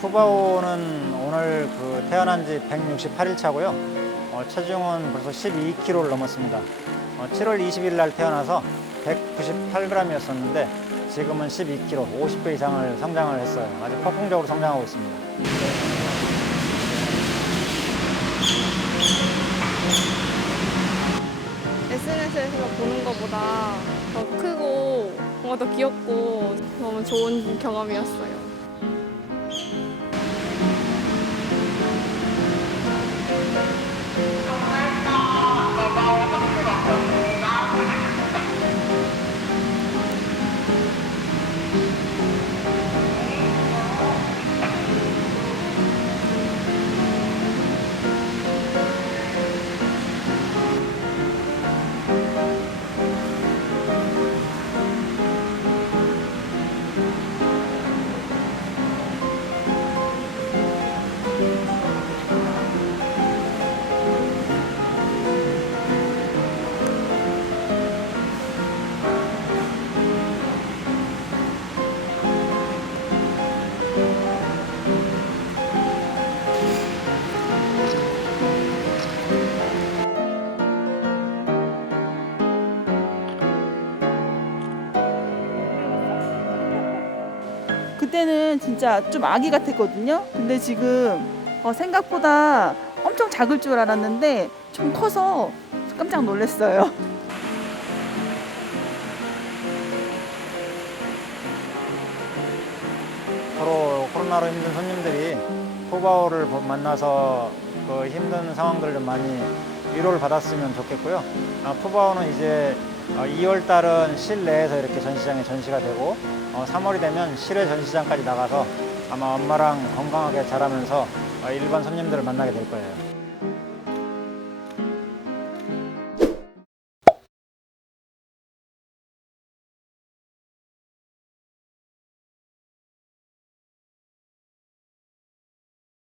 푸바오는 오늘 그 태어난 지 168일 차고요. 어, 체중은 벌써 12kg를 넘었습니다. 어, 7월 20일 날 태어나서 198g이었었는데 지금은 12kg, 50배 이상을 성장을 했어요. 아주 폭풍적으로 성장하고 있습니다. SNS에서 보는 것보다 더 크고 뭔가 더 귀엽고 너무 좋은 경험이었어요. 그때는 진짜 좀 아기 같았거든요. 근데 지금 어, 생각보다 엄청 작을 줄 알았는데 좀 커서 깜짝 놀랐어요. 서로 코로나로 힘든 손님들이 푸바오를 보- 만나서 그 힘든 상황들을 좀 많이 위로를 받았으면 좋겠고요. 아, 푸바오는 이제 2월 달은 실내에서 이렇게 전시장에 전시가 되고 3월이 되면 실외 전시장까지 나가서 아마 엄마랑 건강하게 자라면서 어, 일반 손님들을 만나게 될 거예요.